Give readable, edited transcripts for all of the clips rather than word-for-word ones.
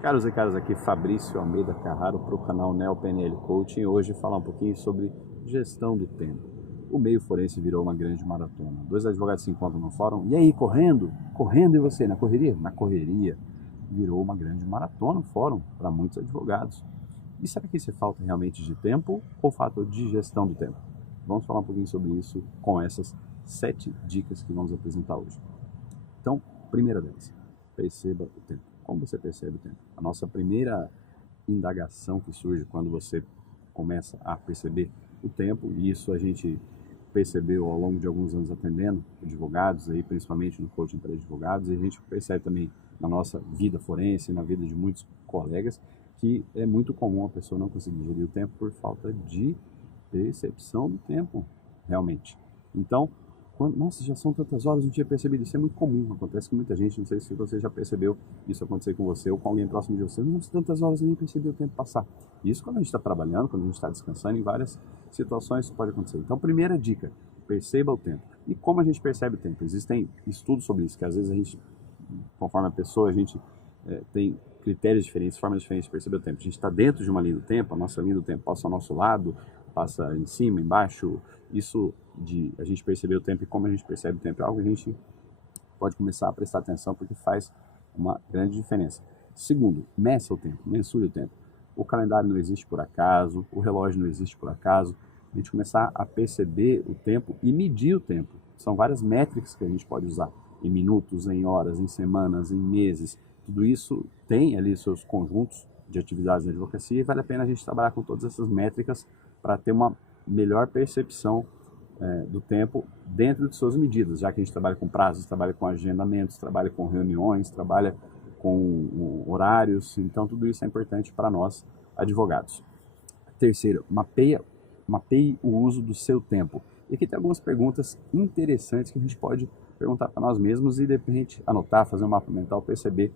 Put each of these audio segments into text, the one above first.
Caros e caras, aqui Fabrício Almeida Carraro para o canal NeoPNL Coaching. Hoje falar um pouquinho sobre gestão do tempo. O meio forense virou uma grande maratona. Dois advogados se encontram no fórum. E aí, correndo? Correndo e você? Na correria? Na correria. Virou uma grande maratona o fórum para muitos advogados. E será que isso é falta realmente de tempo ou falta de gestão do tempo? Vamos falar um pouquinho sobre isso com essas 7 dicas que vamos apresentar hoje. Então, primeira delas, perceba o tempo. Como você percebe o tempo? A nossa primeira indagação que surge quando você começa a perceber o tempo, e isso a gente percebeu ao longo de alguns anos atendendo advogados, aí, principalmente no coaching para advogados, e a gente percebe também na nossa vida forense, na vida de muitos colegas, que é muito comum a pessoa não conseguir gerir o tempo por falta de percepção do tempo, realmente. Então, nossa, já são tantas horas, não tinha percebido. Isso é muito comum, acontece com muita gente. Não sei se você já percebeu isso acontecer com você ou com alguém próximo de você. Nossa, tantas horas, eu nem percebi o tempo passar. Isso quando a gente está trabalhando, quando a gente está descansando, em várias situações isso pode acontecer. Então, primeira dica, perceba o tempo. E como a gente percebe o tempo? Existem estudos sobre isso, que às vezes a gente, conforme a pessoa, a gente tem critérios diferentes, formas diferentes de perceber o tempo. A gente está dentro de uma linha do tempo, a nossa linha do tempo passa ao nosso lado, passa em cima, embaixo. Isso de a gente perceber o tempo e como a gente percebe o tempo é algo que a gente pode começar a prestar atenção porque faz uma grande diferença. Segundo, meça o tempo, mensure o tempo. O calendário não existe por acaso, o relógio não existe por acaso. A gente começar a perceber o tempo e medir o tempo. São várias métricas que a gente pode usar, em minutos, em horas, em semanas, em meses. Tudo isso tem ali seus conjuntos de atividades na advocacia e vale a pena a gente trabalhar com todas essas métricas para ter uma melhor percepção do tempo dentro de suas medidas, já que a gente trabalha com prazos, trabalha com agendamentos, trabalha com reuniões, trabalha com horários, então tudo isso é importante para nós, advogados. Terceiro, mapeie o uso do seu tempo. E aqui tem algumas perguntas interessantes que a gente pode perguntar para nós mesmos e de repente anotar, fazer um mapa mental, perceber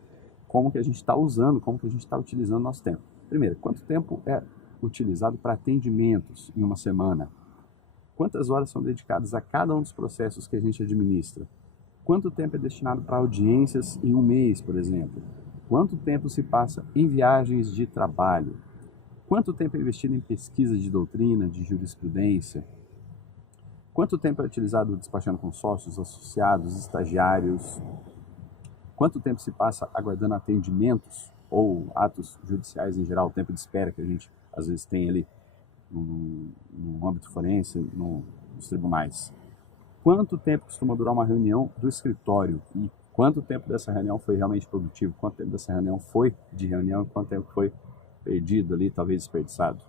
como que a gente está usando, como que a gente está utilizando o nosso tempo. Primeiro, quanto tempo é utilizado para atendimentos em uma semana? Quantas horas são dedicadas a cada um dos processos que a gente administra? Quanto tempo é destinado para audiências em um mês, por exemplo? Quanto tempo se passa em viagens de trabalho? Quanto tempo é investido em pesquisa de doutrina, de jurisprudência? Quanto tempo é utilizado despachando com sócios, associados, estagiários? Quanto tempo se passa aguardando atendimentos ou atos judiciais em geral, o tempo de espera que a gente às vezes tem ali no âmbito forense, nos tribunais? Quanto tempo costuma durar uma reunião do escritório? E quanto tempo dessa reunião foi realmente produtivo? Quanto tempo dessa reunião foi de reunião? Quanto tempo foi perdido ali, talvez desperdiçado?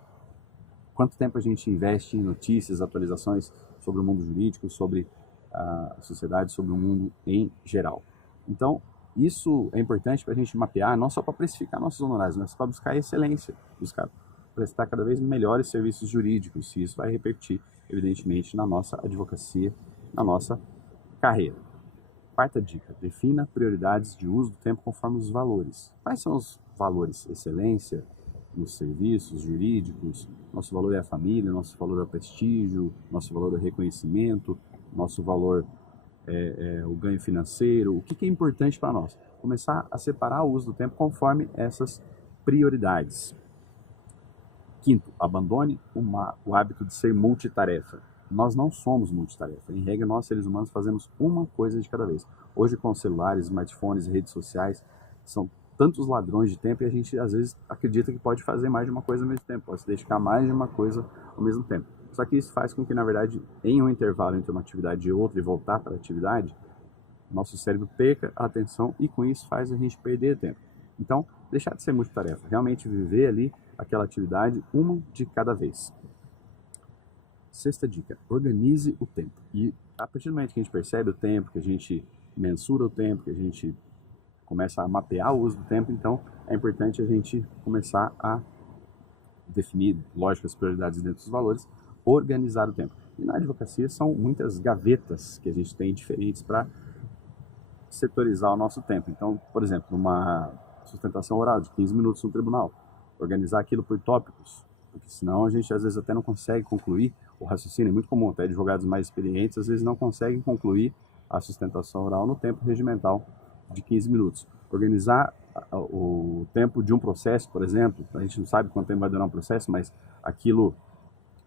Quanto tempo a gente investe em notícias, atualizações sobre o mundo jurídico, sobre a sociedade, sobre o mundo em geral? Então, isso é importante para a gente mapear, não só para precificar nossos honorários, mas para buscar excelência, buscar prestar cada vez melhores serviços jurídicos, e isso vai repercutir, evidentemente, na nossa advocacia, na nossa carreira. Quarta dica, defina prioridades de uso do tempo conforme os valores. Quais são os valores? Excelência nos serviços jurídicos, nosso valor é a família, nosso valor é o prestígio, nosso valor é o reconhecimento, nosso valor é o ganho financeiro. O que é importante para nós? Começar a separar o uso do tempo conforme essas prioridades. Quinto, abandone o hábito de ser multitarefa. Nós não somos multitarefa. Em regra, nós seres humanos fazemos uma coisa de cada vez. Hoje, com celulares, smartphones e redes sociais, são tantos ladrões de tempo e a gente às vezes acredita que pode fazer mais de uma coisa ao mesmo tempo, pode se dedicar mais de uma coisa ao mesmo tempo. Só que isso faz com que, na verdade, em um intervalo entre uma atividade e outra e voltar para a atividade, nosso cérebro perca a atenção e com isso faz a gente perder tempo. Então, deixar de ser multitarefa, realmente viver ali aquela atividade uma de cada vez. Sexta dica, organize o tempo. E a partir do momento que a gente percebe o tempo, que a gente mensura o tempo, que a gente começa a mapear o uso do tempo, então é importante a gente começar a definir, lógico, as prioridades dentro dos valores, organizar o tempo. E na advocacia são muitas gavetas que a gente tem diferentes para setorizar o nosso tempo. Então, por exemplo, uma sustentação oral de 15 minutos no tribunal, organizar aquilo por tópicos, porque senão a gente às vezes até não consegue concluir o raciocínio. É muito comum, até advogados mais experientes às vezes não conseguem concluir a sustentação oral no tempo regimental de 15 minutos. Organizar o tempo de um processo, por exemplo. A gente não sabe quanto tempo vai durar um processo, mas aquilo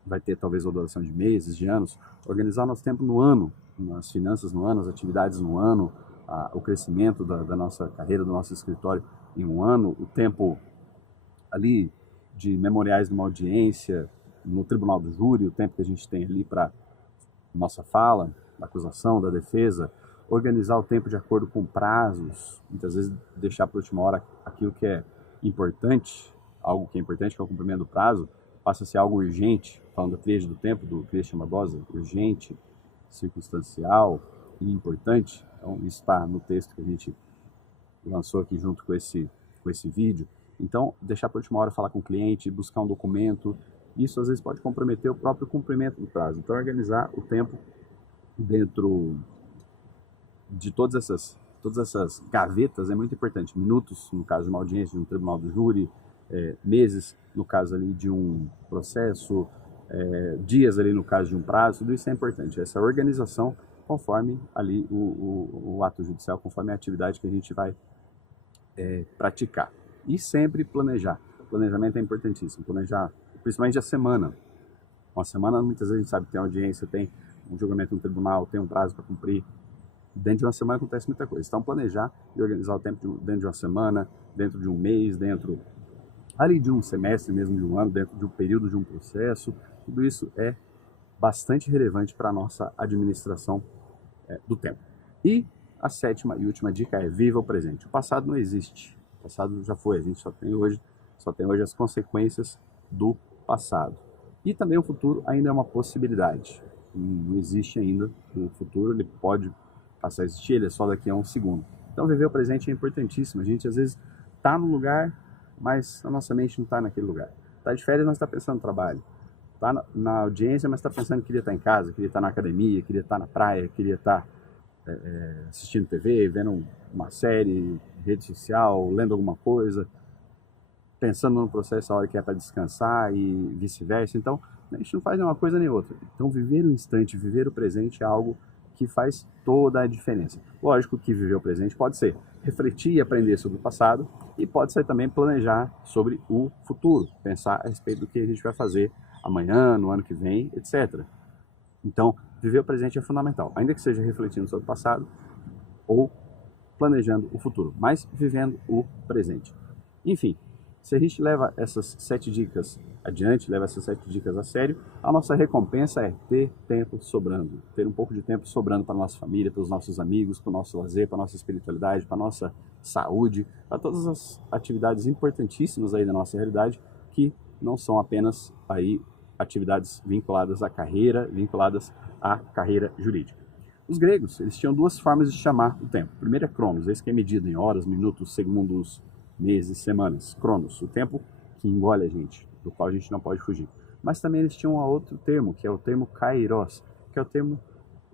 vai ter talvez uma duração de meses, de anos. Organizar o nosso tempo no ano, as finanças no ano, as atividades no ano, o crescimento da nossa carreira, do nosso escritório em um ano, o tempo ali de memoriais de uma audiência, no tribunal do júri, o tempo que a gente tem ali para nossa fala, da acusação, da defesa, organizar o tempo de acordo com prazos, muitas vezes deixar para a última hora aquilo que é importante, algo que é importante, que é o cumprimento do prazo, passa a ser algo urgente, falando da tríade do tempo, do Christian Barbosa, urgente, circunstancial e importante. Então, isso está no texto que a gente lançou aqui junto com esse vídeo. Então, deixar para a última hora falar com o cliente, buscar um documento, isso às vezes pode comprometer o próprio cumprimento do prazo. Então, organizar o tempo dentro de todas essas gavetas é muito importante. Minutos, no caso de uma audiência, de um tribunal do júri, meses, no caso ali de um processo, dias ali no caso de um prazo, tudo isso é importante. Essa organização conforme ali o ato judicial, conforme a atividade que a gente vai praticar. E sempre planejar. Planejamento é importantíssimo. Planejar, principalmente a semana. Uma semana, muitas vezes a gente sabe que tem audiência, tem um julgamento no tribunal, tem um prazo para cumprir. Dentro de uma semana acontece muita coisa. Então, planejar e organizar o tempo dentro de uma semana, dentro de um mês, dentro ali de um semestre mesmo, de um ano, dentro de um período de um processo, tudo isso é bastante relevante para a nossa administração do tempo. E a sétima e última dica é: viva o presente. O passado não existe. O passado já foi, a gente só tem hoje as consequências do passado. E também o futuro ainda é uma possibilidade. Não existe ainda o futuro, ele pode passar a existir, ele é só daqui a um segundo. Então viver o presente é importantíssimo. A gente às vezes está no lugar, mas a nossa mente não está naquele lugar. Está de férias, mas está pensando no trabalho. Está na audiência, mas está pensando que queria estar em casa, queria estar na academia, queria estar na praia, queria estar assistindo TV, vendo uma série, rede social, lendo alguma coisa, pensando no processo a hora que é para descansar e vice-versa. Então, a gente não faz nem uma coisa nem outra. Então, viver o instante, viver o presente é algo que faz toda a diferença. Lógico que viver o presente pode ser refletir e aprender sobre o passado, e pode ser também planejar sobre o futuro, pensar a respeito do que a gente vai fazer amanhã, no ano que vem, etc. Então, viver o presente é fundamental, ainda que seja refletindo sobre o passado ou planejando o futuro, mas vivendo o presente. Enfim, se a gente leva essas 7 dicas adiante, leva essas 7 dicas a sério, a nossa recompensa é ter tempo sobrando, ter um pouco de tempo sobrando para a nossa família, para os nossos amigos, para o nosso lazer, para a nossa espiritualidade, para a nossa saúde, para todas as atividades importantíssimas aí da nossa realidade, que não são apenas aí atividades vinculadas à carreira jurídica. Os gregos, eles tinham 2 formas de chamar o tempo. O primeiro é cronos, esse que é medido em horas, minutos, segundos, meses, semanas. Cronos, o tempo que engole a gente, do qual a gente não pode fugir. Mas também eles tinham um outro termo, que é o termo kairos, que é o termo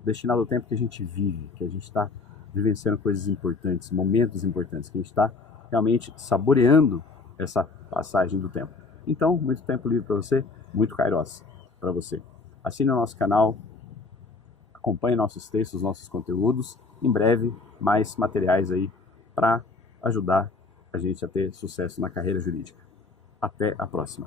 destinado ao tempo que a gente vive, que a gente está vivenciando coisas importantes, momentos importantes, que a gente está realmente saboreando essa passagem do tempo. Então, muito tempo livre para você, muito kairos para você. Assine o nosso canal, acompanhe nossos textos, nossos conteúdos. Em breve, mais materiais aí para ajudar a gente a ter sucesso na carreira jurídica. Até a próxima.